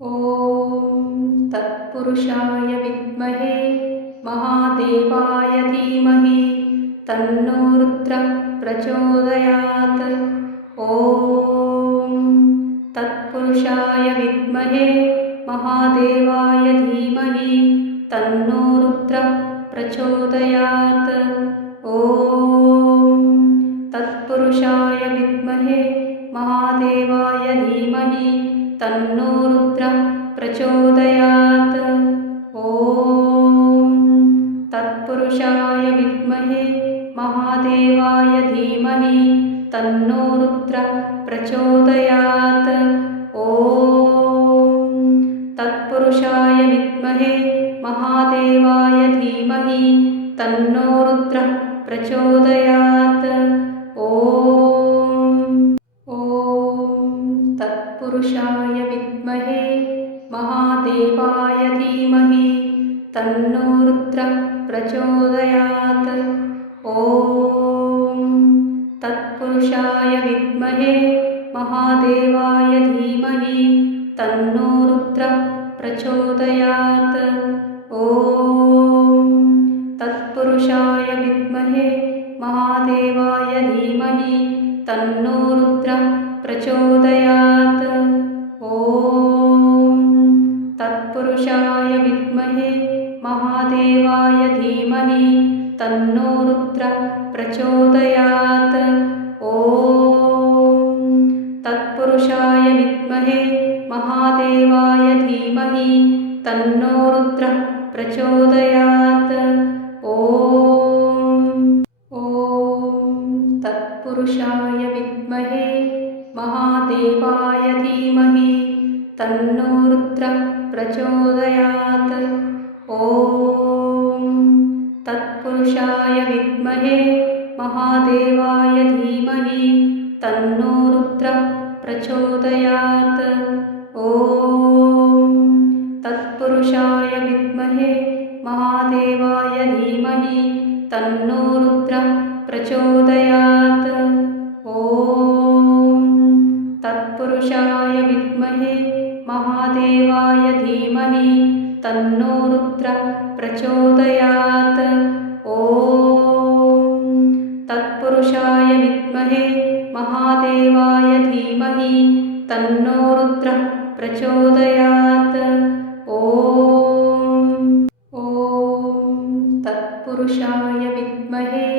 ॐ तत्पुरुषाय विद्महे महादेवाय धीमहि तन्नो रुद्रः प्रचोदयात्। ॐ तत्पुरुषाय विद्महे महादेवाय धीमहि तन्नो रुद्रः प्रचोदयात्। ॐ तत्पुरुषाय विद्महे महादेवाय धीमहि तन्नो रुद्रः प्रचोदयात्। ॐ तत्पुरुषाय विद्महे महादेवाय धीमहि तन्नो रुद्रः प्रचोदयात्। ॐ तत्पुरुषाय विद्महे महादेवाय धीमहि तन्नो रुद्रः प्रचोदयात्। तत्पुरुषाय विद्महे महादेवाय धीमहि तन्नो रुद्रः प्रचोदयात्। ॐ तत्पुरुषाय विद्महे महादेवाय धीमहि तन्नो रुद्रः प्रचोदयात्। ॐ तत्पुरुषाय विद्महे महादेवाय धीमहि तन्नो रुद्रः प्रचोदयात्। ॐ तत्पुरुषाय विद्महे महादेवाय धीमहि तन्नो रुद्रः प्रचोदयात्। ॐ तत्पुरुषाय विद्महे महादेवाय धीमहि तन्नो रुद्रः प्रचोदयात्। तत्पुरुषाय विद्महे महादेवाय धीमहि तन्नो रुद्रः प्रचोदयात्। ॐ तत्पुरुषाय विद्महे महादेवाय धीमहि तन्नो रुद्रः प्रचोदयात्। ॐ तत्पुरुषाय विद्महे महादेवाय धीमहि तन्नो रुद्रः प्रचोदयात्। ॐ तत्पुरुषाय विद्महे महादेवाय धीमहि तन्नो रुद्रः प्रचोदयात्। ॐ तत्पुरुषाय विद्महे महादेवाय धीमहि तन्नो रुद्रः प्रचोदयात्। तत्पुरुषाय विद्महे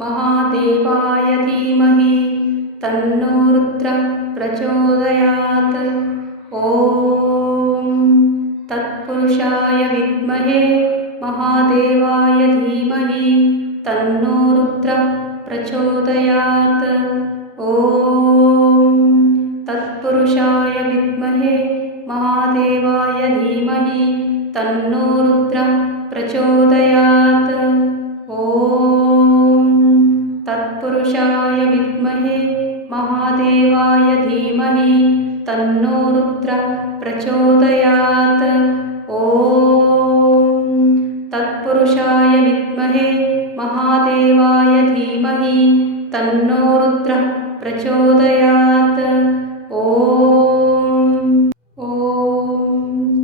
महादेवाय धीमहि तन्नो रुद्रः प्रचोदयात्। ॐ तत्पुरुषाय विद्महे महादेवाय धीमहि तन्नो रुद्रः प्रचोदयात्। ॐ तत्पुरुषाय विद्महे महादेवाय धीमहि तन्नो रुद्रः प्रचोदयात्। ॐ तत्पुरुषाय विद्महे महादेवाय धीमहि तन्नो रुद्रः प्रचोदयात्। ॐ तत्पुरुषाय विद्महे महादेवाय धीमहि तन्नो रुद्रः प्रचोदयात्।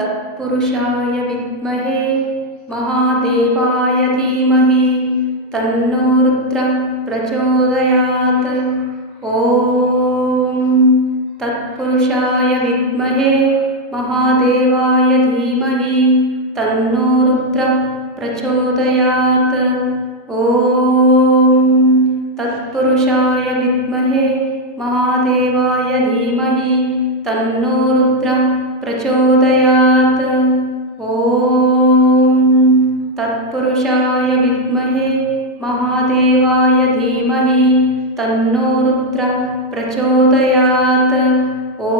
तत्पुरुषाय विद्महे महादेवाय धीमहि तन्नो रुद्रः प्रचोदयात्। ॐ तत्पुरुषाय विद्महे महादेवाय धीमहि तन्नो रुद्रः प्रचोदयात्। ॐ तत्पुरुषाय विद्महे महादेवाय धीमहि तन्नो रुद्रः प्रचोदयात्। ॐ तत्पुरुषाय विद्महे महादेवाय धीमहि तन्नो रुद्रः प्रचोदयात्। ॐ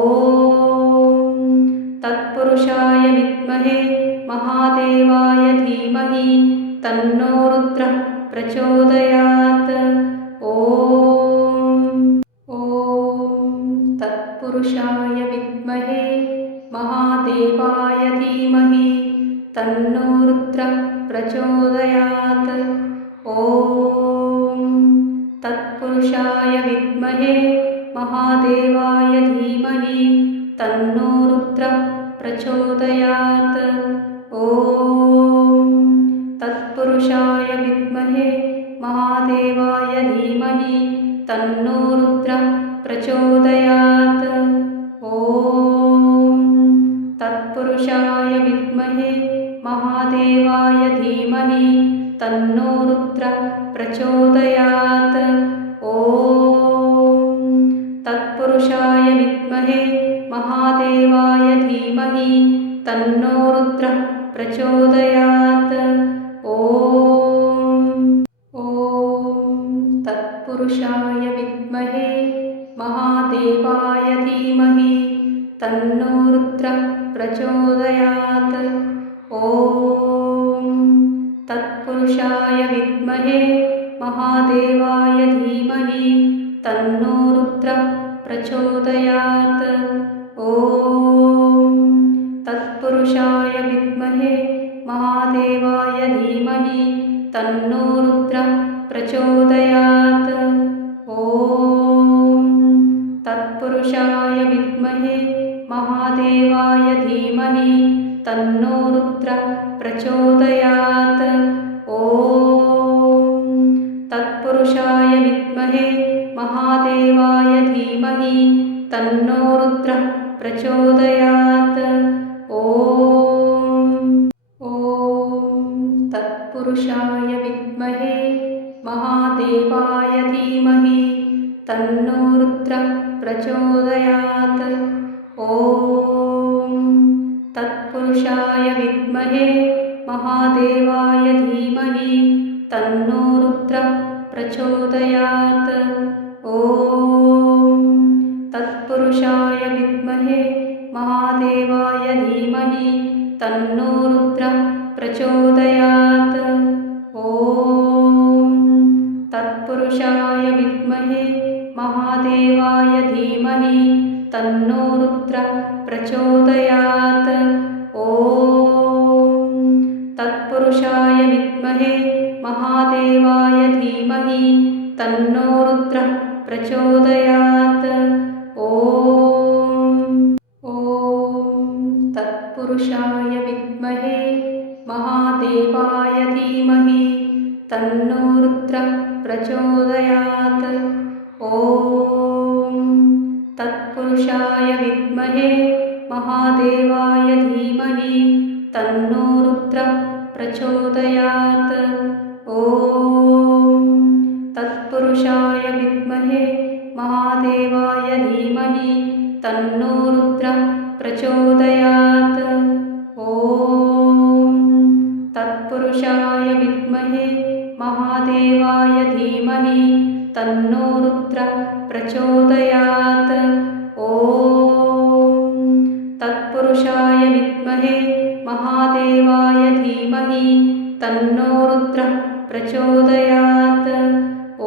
तत्पुरुषाय विद्महे महादेवाय धीमहि तन्नो रुद्रः प्रचोदयात्। तत्पुरुषाय विद्महे महादेवाय धीमहि तन्नो रुद्रः प्रचोदयात्। ॐ तत्पुरुषाय विद्महे महादेवाय धीमहि तन्नो रुद्रः प्रचोदयात्। ॐ तत्पुरुषाय विद्महे महादेवाय धीमहि तन्नो रुद्रः प्रचोदयात्। ॐ तत्पुरुषाय विद्महे महादेवाय धीमहि तन्नो रुद्रः प्रचोदयात्। ॐ तत्पुरुषाय विद्महे महादेवाय धीमहि तन्नो रुद्रः प्रचोदयात्। ॐ तत्पुरुषाय विद्महे महादेवाय धीमहि तन्नो रुद्रः प्रचोदयात्। ॐ तत्पुरुषाय विद्महे महादेवाय धीमहि तन्नो रुद्रः प्रचोदयात्। ॐ तत्पुरुषाय विद्महे महादेवाय धीमहि तन्नो रुद्रः प्रचोदयात्। ॐ तत्पुरुषाय विद्महे महादेवाय धीमहि तन्नो रुद्रः प्रचोदयात्। ॐ तत्पुरुषाय विद्महे महादेवाय धीमहि तन्नो रुद्रः प्रचोदयात्। ॐ तत्पुरुषाय विद्महे महादेवाय धीमहि तन्नो रुद्रः प्रचोदयात्। ॐ तत्पुरुषाय विद्महे महादेवाय धीमहि तन्नो रुद्रः प्रचोदयात्। ॐ तत्पुरुषाय विद्महे महादेवाय धीमहि तन्नो रुद्रः प्रचोदयात्। ॐ तत्पुरुषाय विद्महे महादेवाय धीमहि तन्नो रुद्रः प्रचोदयात्। ॐ तत्पुरुषाय विद्महे महादेवाय धीमहि तन्नो रुद्रः प्रचोदयात्। ॐ तत्पुरुषाय विद्महे महादेवाय धीमहि तन्नो रुद्रः प्रचोदयात्। ॐ तत्पुरुषाय विद्महे महादेवाय धीमहि तन्नो रुद्रः प्रचोदयात्। ॐ तत्पुरुषाय विद्महे महादेवाय धीमहि तन्नो रुद्रः प्रचोदयात्। ॐ तत्पुरुषाय विद्महे महादेवाय धीमहि तन्नो रुद्रः प्रचोदयात्। ॐ तत्पुरुषाय विद्महे महादेवाय धीमहि तन्नो रुद्रः प्रचोदयात्।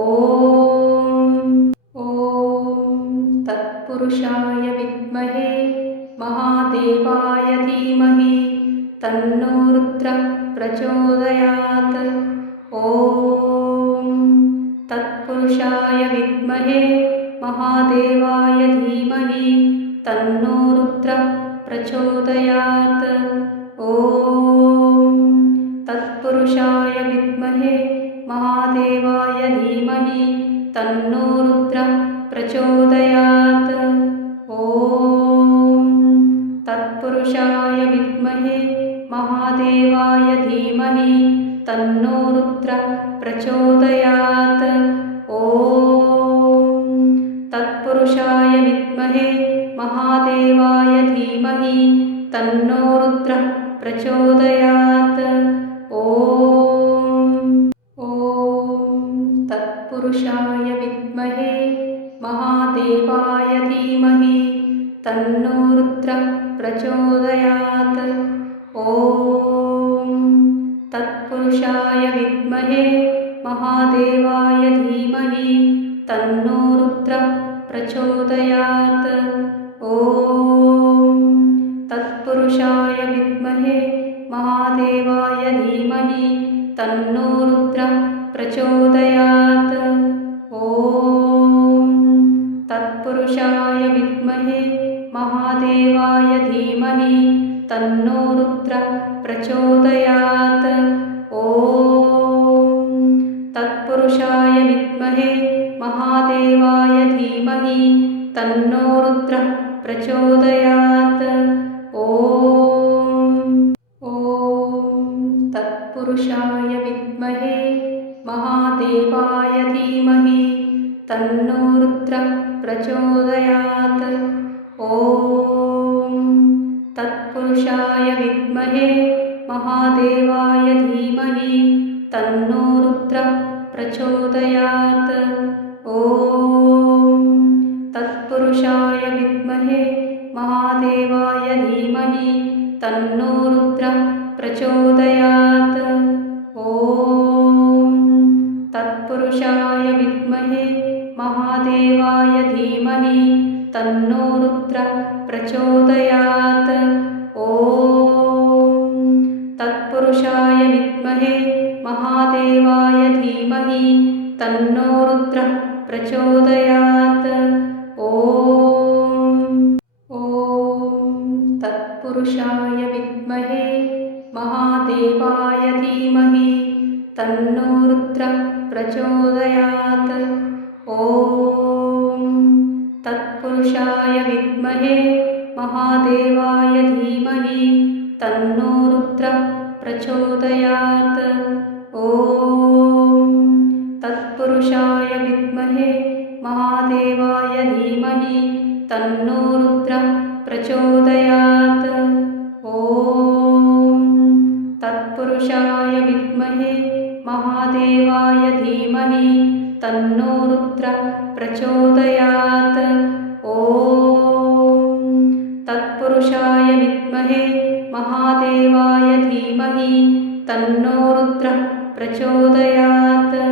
ॐ तत्पुरुषाय विद्महे महादेवाय धीमहि तन्नो रुद्रः प्रचोदयात्। ॐ तत्पुरुषाय विद्महे महादेवाय धीमहि तन्नो रुद्रः प्रचोदयात्। ॐ तत्पुरुषाय विद्महे महादेवाय धीमहि तन्नो रुद्रः प्रचोदयात्। ॐ तत्पुरुषाय विद्महे महादेवाय धीमहि तन्नो रुद्रः प्रचोदयात्। ॐ तत्पुरुषाय विद्महे महादेवाय धीमहि तन्नो रुद्रः प्रचोदयात्। ॐ तत्पुरुषाय विद्महे महादेवाय धीमहि तन्नो रुद्रः प्रचोदयात्। ॐ तत्पुरुषाय विद्महे महादेवाय धीमहि तन्नो रुद्रः प्रचोदयात्। ॐ तत्पुरुषाय विद्महे महादेवाय धीमहि तन्नो रुद्रः प्रचोदयात्। ॐ तत्पुरुषाय विद्महे महादेवाय धीमहि धीमहि तन्नो रुद्रः प्रचोदयात्। ॐ तत्पुरुषाय विद्महे महादेवाय धीमहि तन्नो रुद्रः प्रचोदयात्। ॐ तत्पुरुषाय विद्महे महादेवाय धीमहि तन्नो रुद्रः प्रचोदयात्। ॐ तत्पुरुषाय विद्महे महादेवाय धीमहि तन्नो रुद्रः प्रचोदयात्। ॐ तत्पुरुषाय विद्महे महादेवाय धीमहि तन्नो रुद्रः प्रचोदयात्। ॐ तत्पुरुषाय विद्महे महादेवाय धीमहि तन्नो रुद्रः प्रचोदयात्। ॐ तत्पुरुषाय विद्महे महादेवाय धीमहि तन्नो रुद्रः प्रचोदयात्। ॐ तत्पुरुषाय विद्महे महादेवाय धीमहि तन्नो रुद्रः प्रचोदयात्। ॐ तत्पुरुषाय विद्महे महादेवाय धीमहि तन्नो रुद्रः प्रचोदयात्। ॐ तत्पुरुषाय विद्महे महादेवाय धीमहि तन्नो रुद्रः प्रचोदयात्। ॐ तत्पुरुषाय विद्महे महादेवाय धीमहि तन्नो रुद्रः प्रचोदयात्। ॐ तत्पुरुषाय विद्महे महादेवाय धीमहि तन्नो रुद्रः प्रचोदयात्।